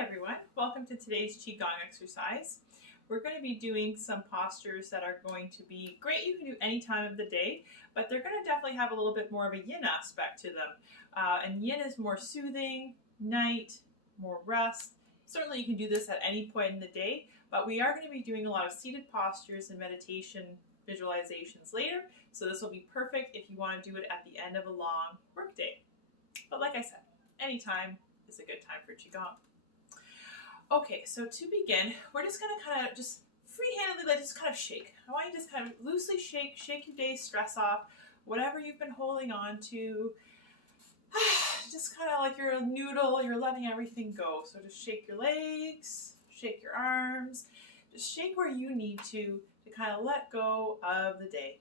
Hi everyone, welcome to today's Qi Gong exercise. We're going to be doing some postures that are going to be great. You can do any time of the day, but they're going to definitely have a little bit more of a yin aspect to them. And yin is more soothing, night, more rest. Certainly you can do this at any point in the day, but we are going to be doing a lot of seated postures and meditation visualizations later. So this will be perfect if you want to do it at the end of a long workday. But like I said, anytime is a good time for Qigong. Okay, so to begin, we're just going to kind of just free-handedly just kind of shake. I want you to just kind of loosely shake your day's stress off, whatever you've been holding on to. Just kind of like you're a noodle, you're letting everything go. So just shake your legs, shake your arms, just shake where you need to kind of let go of the day.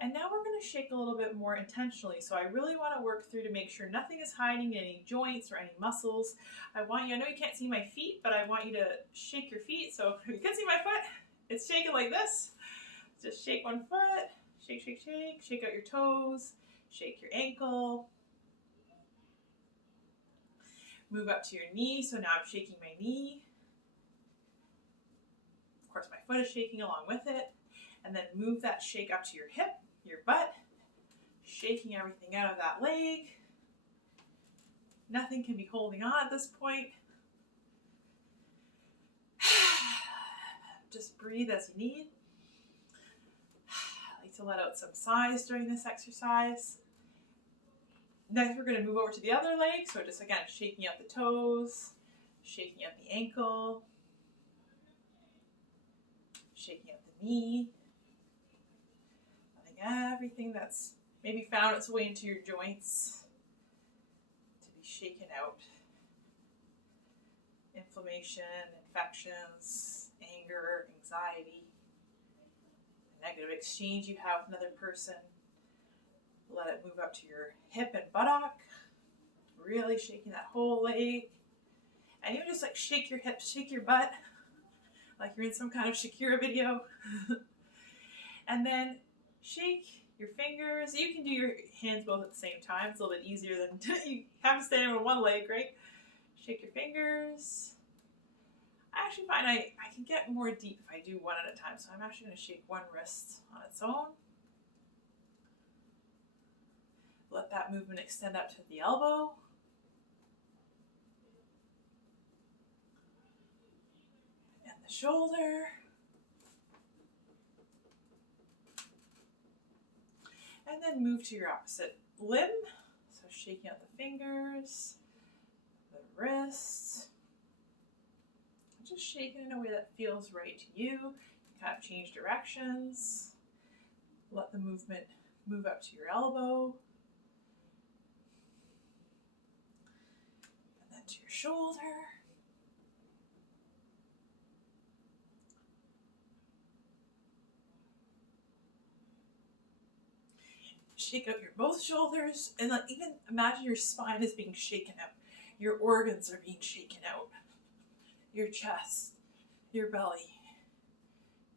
And now we're going to shake a little bit more intentionally. So I really want to work through to make sure nothing is hiding in any joints or any muscles. I know you can't see my feet, but I want you to shake your feet. So if you can see my foot, it's shaking like this. Just shake one foot, shake, shake, shake, shake out your toes, shake your ankle. Move up to your knee. So now I'm shaking my knee. Of course, my foot is shaking along with it. And then move that shake up to your hip, your butt, shaking everything out of that leg. Nothing can be holding on at this point. Just breathe as you need. I like to let out some sighs during this exercise. Next, we're going to move over to the other leg. So just again, shaking out the toes, shaking out the ankle, shaking out the knee. Everything that's maybe found its way into your joints to be shaken out. Inflammation, infections, anger, anxiety, a negative exchange you have with another person. Let it move up to your hip and buttock. Really shaking that whole leg. And even just like shake your hips, shake your butt, like you're in some kind of Shakira video. And then shake your fingers. You can do your hands both at the same time. It's a little bit easier than you have to stand on one leg, right? Shake your fingers. I actually find I can get more deep if I do one at a time. So I'm actually going to shake one wrist on its own. Let that movement extend up to the elbow. And the shoulder. And then move to your opposite limb. So shaking out the fingers, the wrists. Just shaking in a way that feels right to you. You kind of change directions. Let the movement move up to your elbow. And then to your shoulder. Shake out your both shoulders and even imagine your spine is being shaken out. Your organs are being shaken out. Your chest, your belly.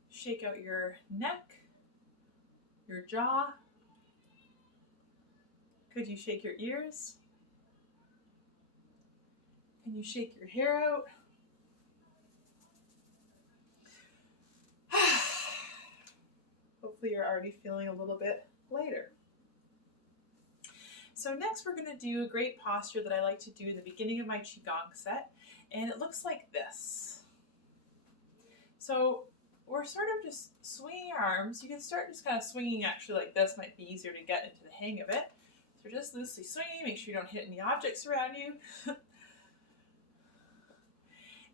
Shake out your neck, your jaw. Could you shake your ears? Can you shake your hair out? Hopefully you're already feeling a little bit lighter. So next we're going to do a great posture that I like to do in the beginning of my Qigong set, and it looks like this. So we're sort of just swinging your arms. You can start just kind of swinging actually like this, might be easier to get into the hang of it. So just loosely swinging, make sure you don't hit any objects around you.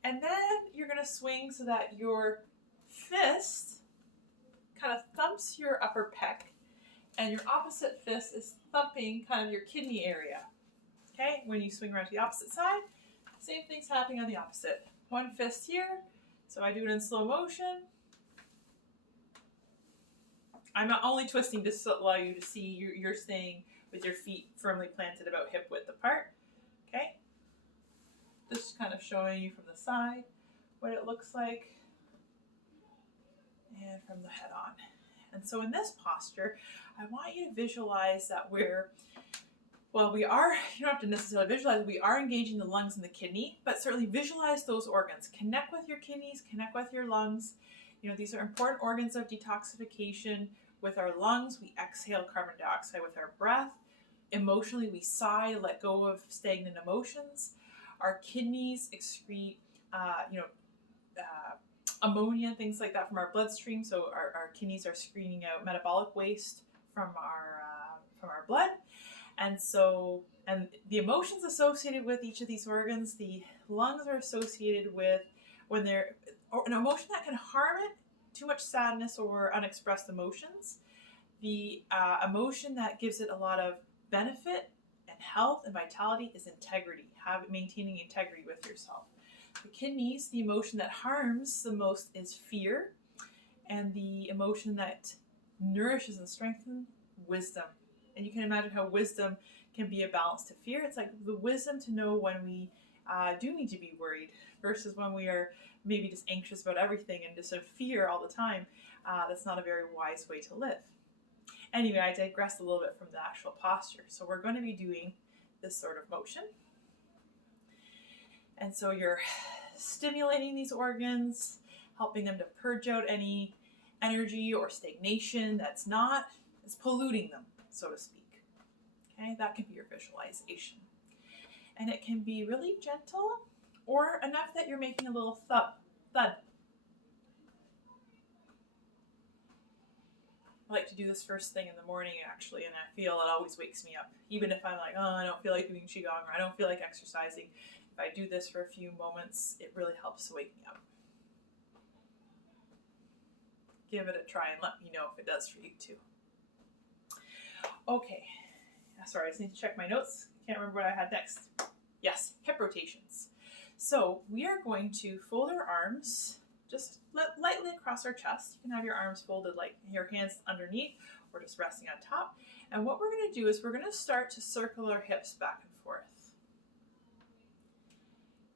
And then you're going to swing so that your fist kind of thumps your upper pec, and your opposite fist is thumping kind of your kidney area. Okay, when you swing around to the opposite side, same thing's happening on the opposite. One fist here, so I do it in slow motion. I'm not only twisting just to allow you to see you're staying with your feet firmly planted about hip width apart. Okay, just kind of showing you from the side what it looks like, and from the head on. And so in this posture, I want you to visualize that Well, you don't have to necessarily visualize, we are engaging the lungs and the kidney, but certainly visualize those organs. Connect with your kidneys, connect with your lungs. These are important organs of detoxification. With our lungs, we exhale carbon dioxide with our breath. Emotionally, we sigh to let go of stagnant emotions. Our kidneys excrete, ammonia, things like that from our bloodstream. So our kidneys are screening out metabolic waste from our blood. And the emotions associated with each of these organs, the lungs are associated with when they're an emotion that can harm it, too much sadness or unexpressed emotions. The emotion that gives it a lot of benefit and health and vitality is integrity, maintaining integrity with yourself. The kidneys, the emotion that harms the most is fear, and the emotion that nourishes and strengthens, wisdom. And you can imagine how wisdom can be a balance to fear. It's like the wisdom to know when we do need to be worried versus when we are maybe just anxious about everything and just in fear all the time. That's not a very wise way to live. Anyway, I digressed a little bit from the actual posture. So we're going to be doing this sort of motion. And so you're stimulating these organs, helping them to purge out any energy or stagnation that's polluting them, so to speak. Okay, that can be your visualization. And it can be really gentle or enough that you're making a little thud. I like to do this first thing in the morning, actually, and I feel it always wakes me up. Even if I'm like, oh, I don't feel like doing Qigong, or I don't feel like exercising. If I do this for a few moments, it really helps to wake me up. Give it a try and let me know if it does for you too. Okay. Sorry, I just need to check my notes. Can't remember what I had next. Yes, hip rotations. So we are going to fold our arms just lightly across our chest. You can have your arms folded like your hands underneath or just resting on top. And what we're going to do is we're going to start to circle our hips back and forth.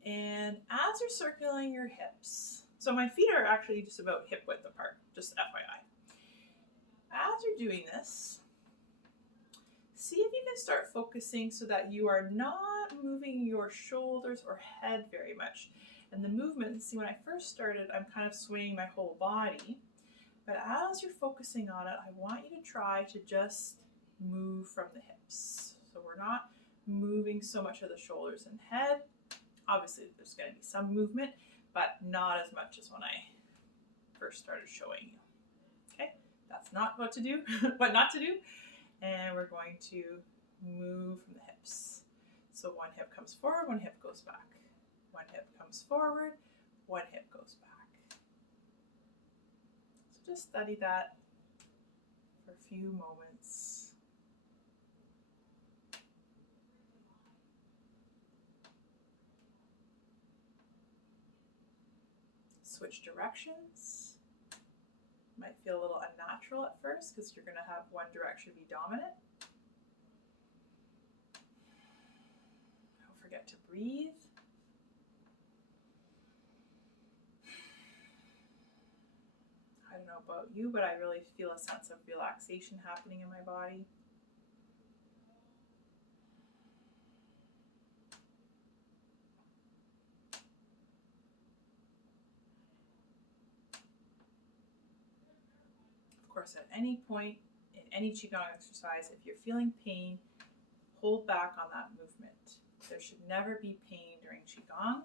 And as you're circling your hips, so my feet are actually just about hip width apart, just FYI. As you're doing this, see if you can start focusing so that you are not moving your shoulders or head very much. And the movement, see, when I first started, I'm kind of swaying my whole body. But as you're focusing on it, I want you to try to just move from the hips. So we're not moving so much of the shoulders and head. Obviously, there's going to be some movement, but not as much as when I first started showing you. Okay, that's not what to do, what not to do. And we're going to move from the hips. So one hip comes forward, one hip goes back. One hip comes forward, one hip goes back. So just study that for a few moments. Switch directions. Might feel a little unnatural at first because you're going to have one direction be dominant. Don't forget to breathe. I don't know about you, but I really feel a sense of relaxation happening in my body. Of course, at any point in any Qigong exercise, if you're feeling pain, hold back on that movement. There should never be pain during Qigong.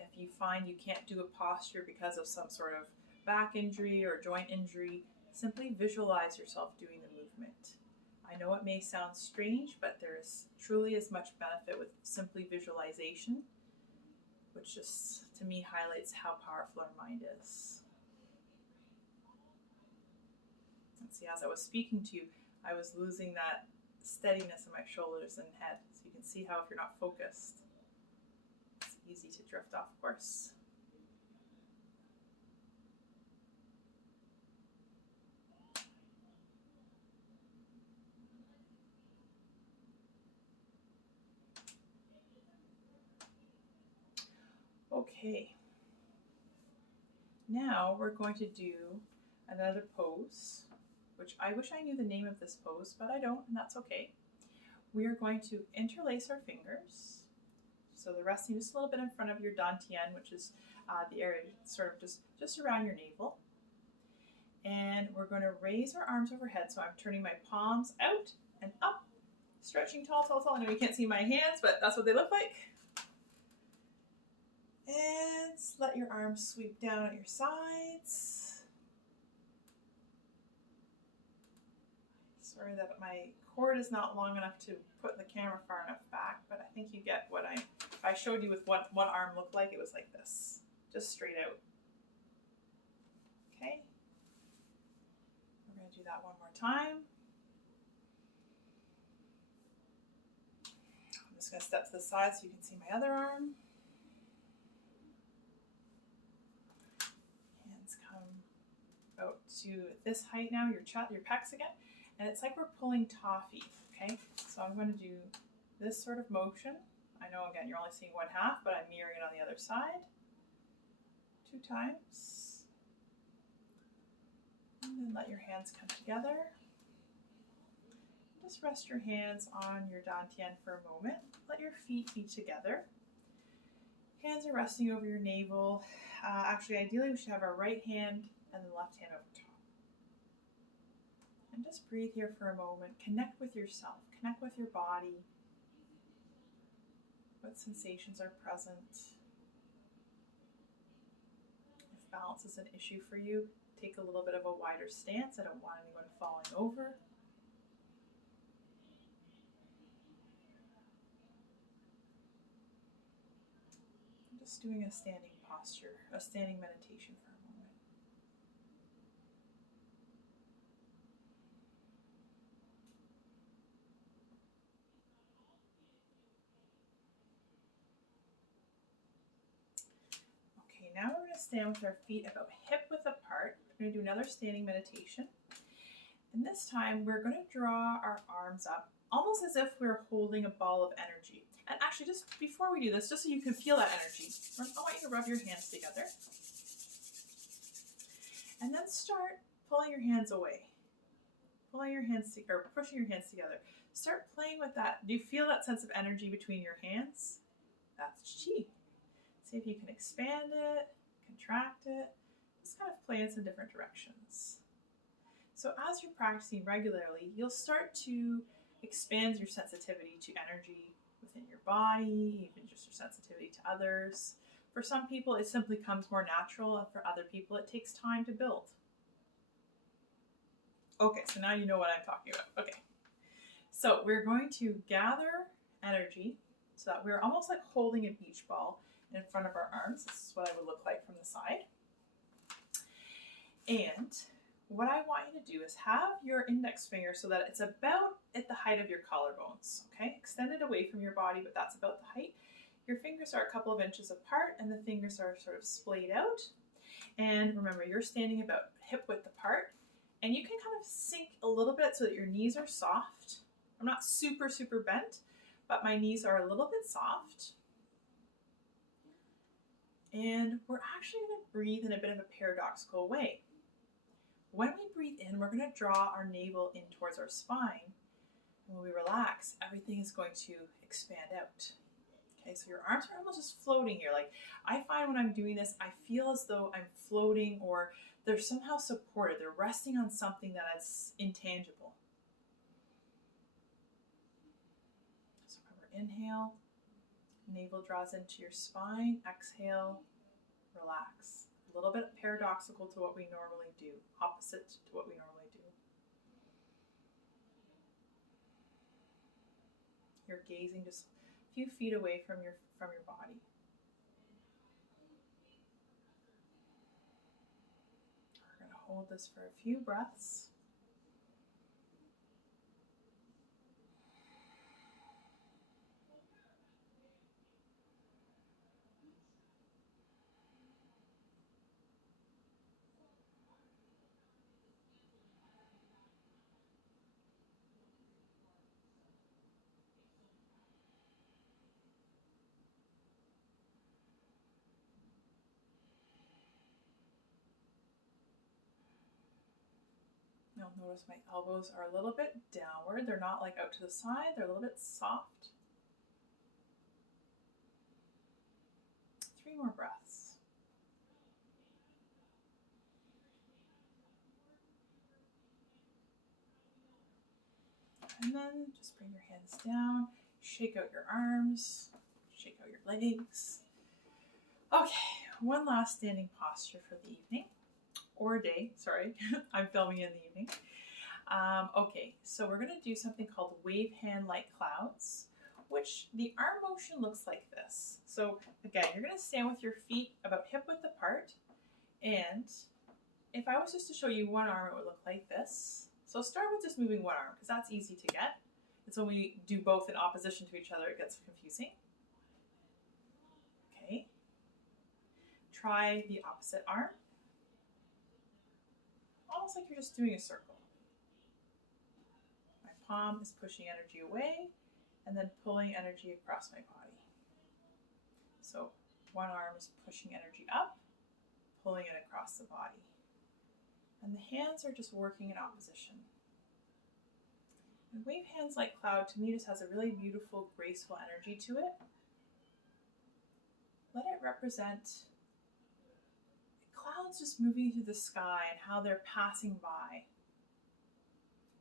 If you find you can't do a posture because of some sort of back injury or joint injury, simply visualize yourself doing the movement. I know it may sound strange, but there is truly as much benefit with simply visualization, which just to me highlights how powerful our mind is. And see, as I was speaking to you, I was losing that steadiness in my shoulders and head. So you can see how if you're not focused, it's easy to drift off course. Okay, now we're going to do another pose, which I wish I knew the name of this pose, but I don't, and that's okay. we are going to interlace our fingers. So they're resting just a little bit in front of your Dantian, which is the area sort of just around your navel. And we're going to raise our arms overhead. So I'm turning my palms out and up, stretching tall, tall, tall. I know you can't see my hands, but that's what they look like. And let your arms sweep down at your sides. Sorry that my cord is not long enough to put the camera far enough back, but I think you get what if I showed you with what one arm looked like, it was like this, just straight out. Okay. We're going to do that one more time. I'm just going to step to the side so you can see my other arm. Hands come out to this height now, your pecs again. And it's like we're pulling toffee, okay? So I'm going to do this sort of motion. I know, again, you're only seeing one half, but I'm mirroring it on the other side. 2 times. And then let your hands come together. Just rest your hands on your Dantian for a moment. Let your feet be together. Hands are resting over your navel. Actually, ideally, we should have our right hand and the left hand over top. And just breathe here for a moment. Connect with yourself. Connect with your body. What sensations are present? If balance is an issue for you, take a little bit of a wider stance. I don't want anyone falling over. I'm just doing a standing posture, a standing meditation for a moment. Now we're going to stand with our feet about hip-width apart. We're going to do another standing meditation. And this time we're going to draw our arms up almost as if we're holding a ball of energy. And actually, just before we do this, just so you can feel that energy, I want you to rub your hands together. And then start pulling your hands away. Pulling your hands or pushing your hands together. Start playing with that. Do you feel that sense of energy between your hands? That's Qi. See if you can expand it, contract it, just kind of play in some different directions. So as you're practicing regularly, you'll start to expand your sensitivity to energy within your body, even just your sensitivity to others. For some people, it simply comes more natural, and for other people, it takes time to build. Okay, so now you know what I'm talking about. Okay, so we're going to gather energy so that we're almost like holding a beach ball in front of our arms. This is what I would look like from the side. And what I want you to do is have your index finger so that it's about at the height of your collarbones, okay? Extend it away from your body, but that's about the height. Your fingers are a couple of inches apart and the fingers are sort of splayed out. And remember, you're standing about hip width apart, and you can kind of sink a little bit so that your knees are soft. I'm not super, super bent, but my knees are a little bit soft. And we're actually going to breathe in a bit of a paradoxical way. When we breathe in, we're going to draw our navel in towards our spine. And when we relax, everything is going to expand out. Okay, so your arms are almost just floating here. Like, I find when I'm doing this, I feel as though I'm floating, or they're somehow supported. They're resting on something that's intangible. So remember, inhale. Navel draws into your spine. Exhale, relax. A little bit paradoxical to what we normally do, opposite to what we normally do. You're gazing just a few feet away from your body. We're going to hold this for a few breaths. You'll notice my elbows are a little bit downward. They're not like out to the side. They're a little bit soft. 3 more breaths. And then just bring your hands down, shake out your arms, shake out your legs. Okay, one last standing posture for the evening, or day, sorry, I'm filming in the evening. Okay, so we're gonna do something called wave hand like clouds, which the arm motion looks like this. So again, you're gonna stand with your feet about hip width apart, and if I was just to show you one arm, it would look like this. So start with just moving one arm, because that's easy to get. It's when we do both in opposition to each other, it gets confusing. Okay. Try the opposite arm. Almost like you're just doing a circle. My palm is pushing energy away and then pulling energy across my body. So one arm is pushing energy up, pulling it across the body. And the hands are just working in opposition. And wave hands like cloud to me just has a really beautiful, graceful energy to it. Let it represent clouds just moving through the sky and how they're passing by.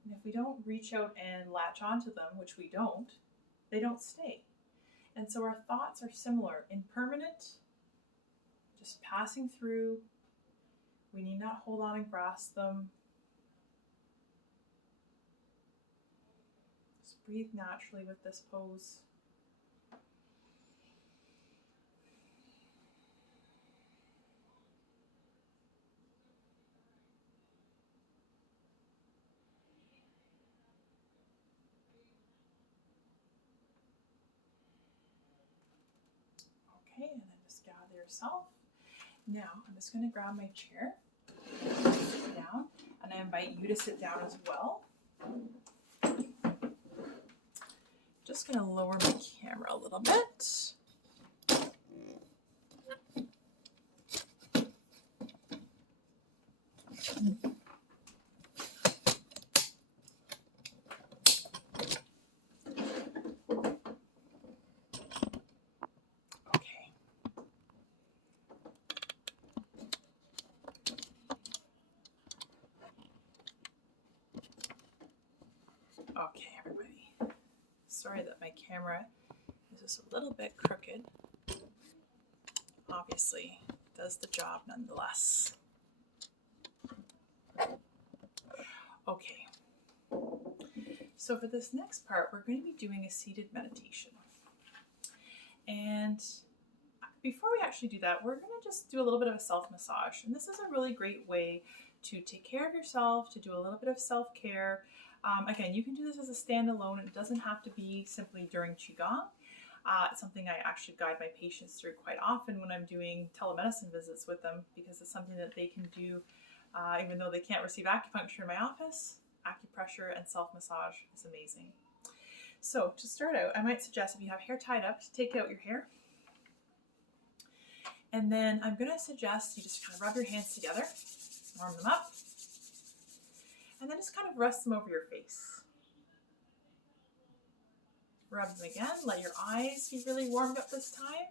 And if we don't reach out and latch onto them, which we don't, they don't stay. And so our thoughts are similar, impermanent, just passing through. We need not hold on and grasp them. Just breathe naturally with this pose. Okay, and then just gather yourself. Now, I'm just going to grab my chair, sit down, and I invite you to sit down as well. Just going to lower my camera a little bit. Okay, everybody. Sorry that my camera is just a little bit crooked. Obviously, it does the job nonetheless. Okay. So for this next part, we're going to be doing a seated meditation. And before we actually do that, we're going to just do a little bit of a self-massage. And this is a really great way to take care of yourself, to do a little bit of self-care. Again, you can do this as a standalone. It doesn't have to be simply during Qigong. It's something I actually guide my patients through quite often when I'm doing telemedicine visits with them, because it's something that they can do even though they can't receive acupuncture in my office. Acupressure and self-massage is amazing. So to start out, I might suggest if you have hair tied up, to take out your hair. And then I'm going to suggest you just kind of rub your hands together, warm them up, and then just kind of rest them over your face. Rub them again. Let your eyes be really warmed up this time.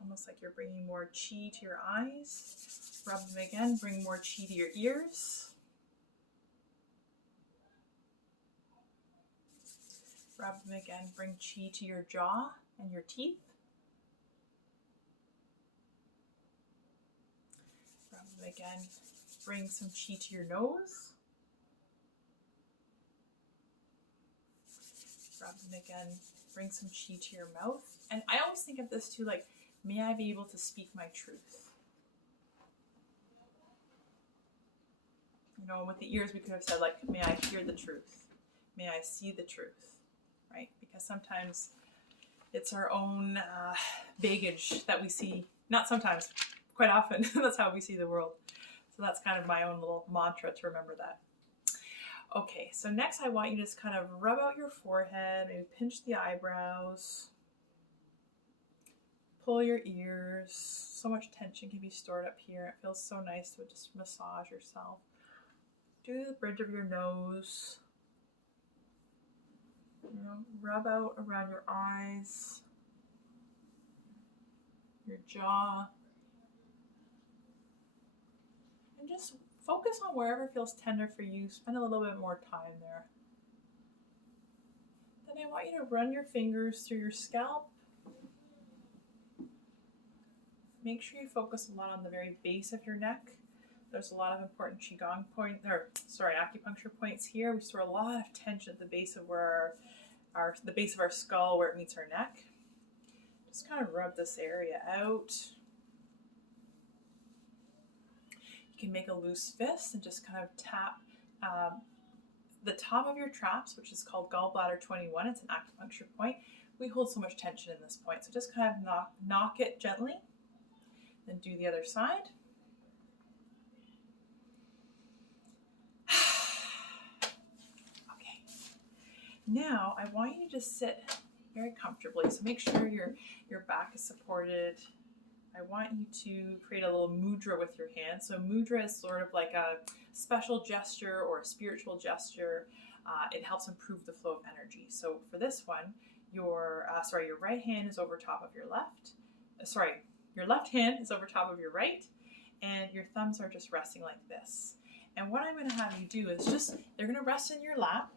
Almost like you're bringing more Qi to your eyes. Rub them again. Bring more Qi to your ears. Rub them again. Bring Qi to your jaw and your teeth. Rub them again. Bring some Qi to your nose. Rub them again. Bring some Qi to your mouth. And I always think of this too, like, may I be able to speak my truth? You know, with the ears we could have said, like, may I hear the truth? May I see the truth? Right? Because sometimes it's our own baggage that we see. Not sometimes, quite often. That's how we see the world. So that's kind of my own little mantra to remember that. Okay, so next I want you to just kind of rub out your forehead, maybe pinch the eyebrows. pull your ears. So much tension can be stored up here. It feels so nice to just massage yourself. Do the bridge of your nose. You know, rub out around your eyes, your jaw, and just focus on wherever feels tender for you. Spend a little bit more time there. Then I want you to run your fingers through your scalp. Make sure you focus a lot on the very base of your neck. There's a lot of important Qigong acupuncture points here. We store a lot of tension at the base of where the base of our skull, where it meets our neck. Just kind of rub this area out. You can make a loose fist and just kind of tap the top of your traps, which is called gallbladder 21. It's an acupuncture point. We hold so much tension in this point, so just kind of knock it gently. Then do the other side. Okay. Now I want you to just sit very comfortably. So make sure your back is supported. I want you to create a little mudra with your hands. So mudra is sort of like a special gesture or a spiritual gesture. It helps improve the flow of energy. So for this one, your right hand is over top of your left. Your left hand is over top of your right, and your thumbs are just resting like this. And what I'm going to have you do is they're going to rest in your lap,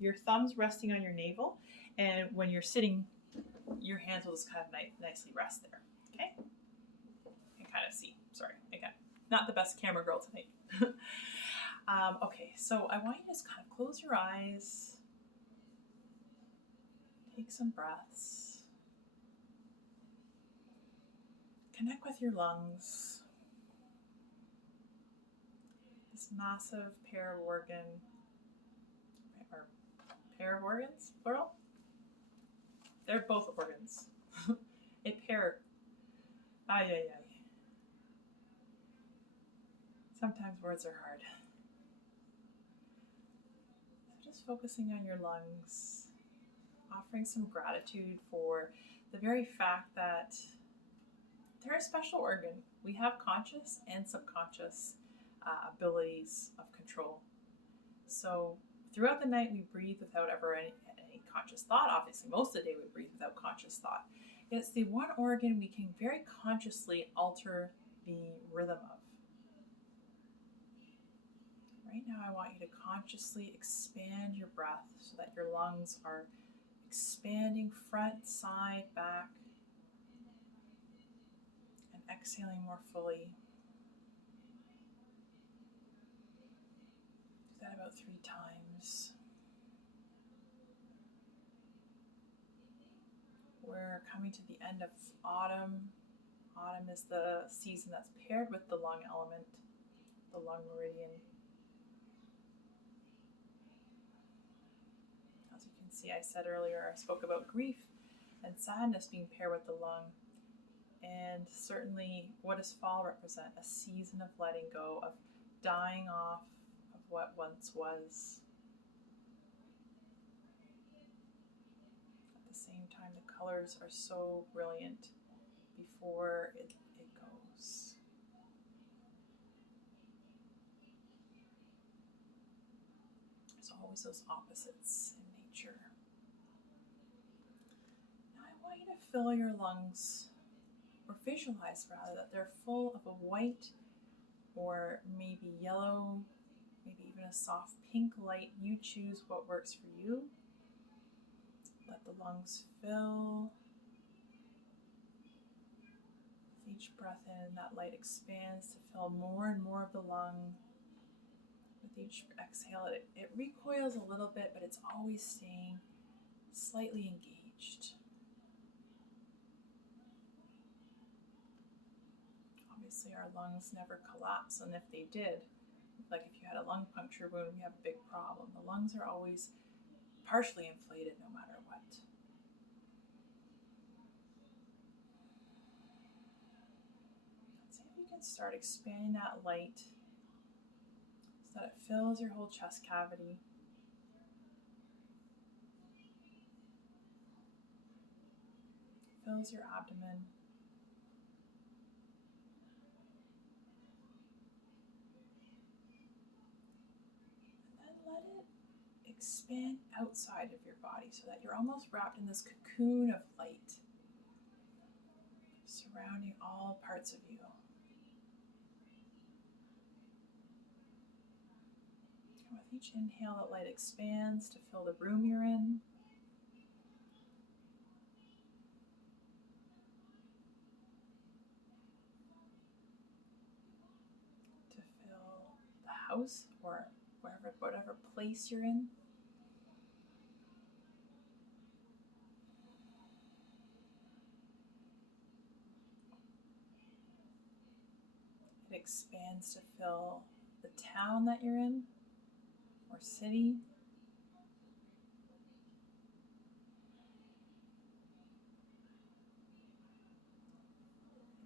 your thumbs resting on your navel, and when you're sitting, your hands will just kind of nicely rest there. Okay? You can kind of see. Sorry, again, not the best camera girl tonight. Okay, so I want you to just kind of close your eyes, take some breaths. Connect with your lungs, this massive pair of organs, plural? They're both organs. A pair. Ay. Sometimes words are hard. So just focusing on your lungs, offering some gratitude for the very fact that they're a special organ. We have conscious and subconscious abilities of control. So throughout the night, we breathe without ever any conscious thought. Obviously, most of the day we breathe without conscious thought. It's the one organ we can very consciously alter the rhythm of. Right now, I want you to consciously expand your breath so that your lungs are expanding front, side, back, and exhaling more fully. Do that about 3 times. We're coming to the end of autumn. Autumn is the season that's paired with the lung element, the lung meridian. As you can see, I said earlier, I spoke about grief and sadness being paired with the lung. And certainly, what does fall represent? A season of letting go, of dying off of what once was. At the same time, the colors are so brilliant before it goes. There's always those opposites in nature. Now I want you to fill your lungs, or visualize rather, that they're full of a white or maybe yellow, maybe even a soft pink light. You choose what works for you. Let the lungs fill. With each breath in, that light expands to fill more and more of the lung. With each exhale, it recoils a little bit, but it's always staying slightly engaged. Obviously, our lungs never collapse, and if they did, like if you had a lung puncture wound, we have a big problem. The lungs are always partially inflated no matter what. Let's see if you can start expanding that light so that it fills your whole chest cavity. Fills your abdomen. expand outside of your body so that you're almost wrapped in this cocoon of light, surrounding all parts of you. And with each inhale, that light expands to fill the room you're in. To fill the house or whatever place you're in. It expands to fill the town that you're in or city.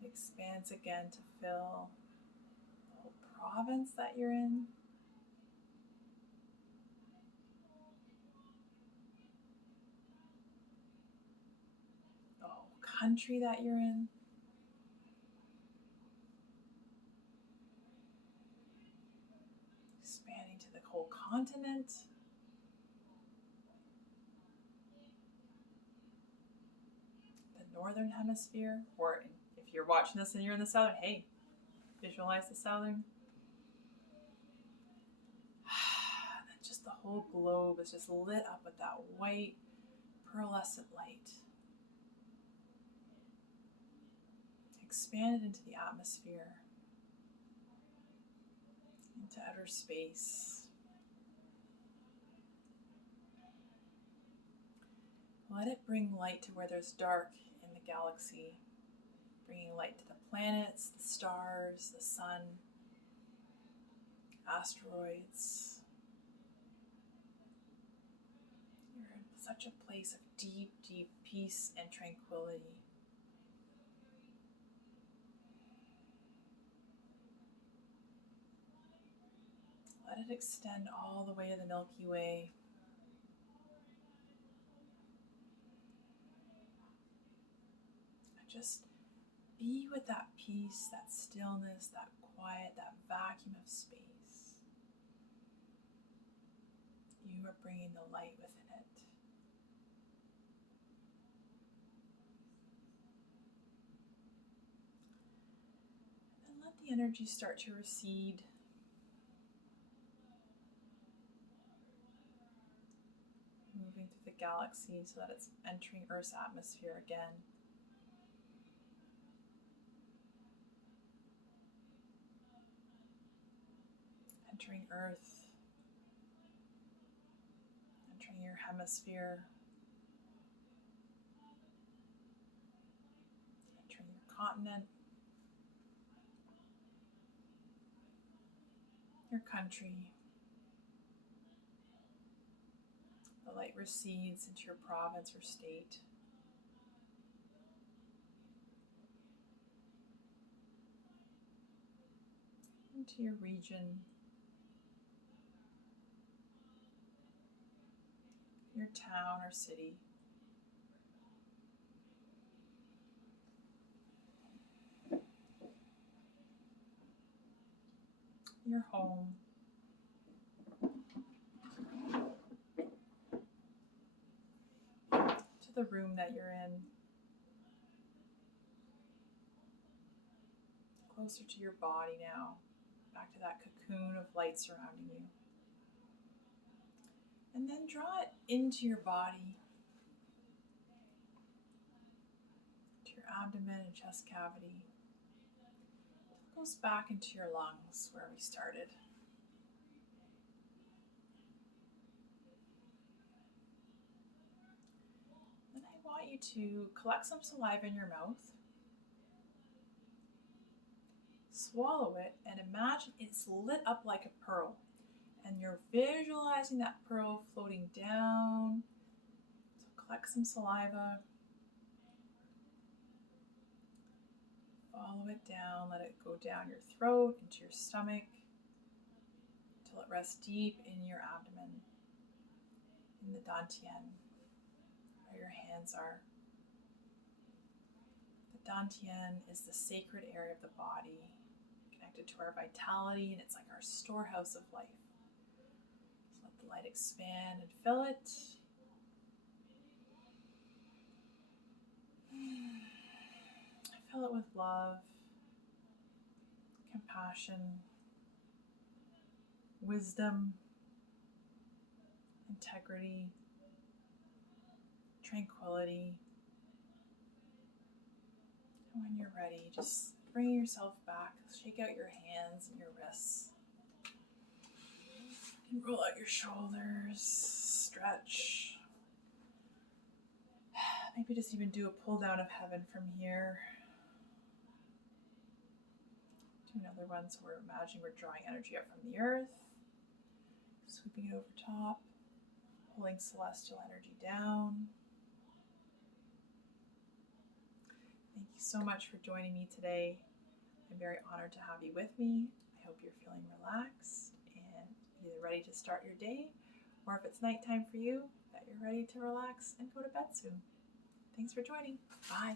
It expands again to fill the whole province that you're in. The whole country that you're in. Expanding to the whole continent. The northern hemisphere, or if you're watching this and you're in the southern, hey, visualize the southern. And then just the whole globe is just lit up with that white pearlescent light. Expanded into the atmosphere, into outer space. Let it bring light to where there's dark in the galaxy, bringing light to the planets, the stars, the sun, asteroids. You're in such a place of deep, deep peace and tranquility. Let it extend all the way to the Milky Way. And just be with that peace, that stillness, that quiet, that vacuum of space. You are bringing the light within it. And let the energy start to recede. Moving through the galaxy so that it's entering Earth's atmosphere again. Entering Earth. Entering your hemisphere. Entering your continent. Your country. The light recedes into your province or state. Into your region. Your town or city. Your home. To the room that you're in. Closer to your body now. Back to that cocoon of light surrounding you. And then draw it into your body. To your abdomen and chest cavity. It goes back into your lungs where we started. Then I want you to collect some saliva in your mouth. Swallow it and imagine it's lit up like a pearl. And you're visualizing that pearl floating down. So collect some saliva. Follow it down. Let it go down your throat, into your stomach, until it rests deep in your abdomen, in the Dantian, where your hands are. The Dantian is the sacred area of the body, connected to our vitality, and it's like our storehouse of life. So let the light expand and fill it. Fill it with love, compassion, wisdom, integrity, tranquility. And when you're ready, just bring yourself back. Shake out your hands and your wrists. And roll out your shoulders. Stretch. Maybe just even do a pull down of heaven from here. Do another one so we're imagining we're drawing energy up from the earth. Sweeping it over top. Pulling celestial energy down. Thank you so much for joining me today. I'm very honored to have you with me. I hope you're feeling relaxed and either ready to start your day, or if it's nighttime for you, that you're ready to relax and go to bed soon. Thanks for joining. Bye.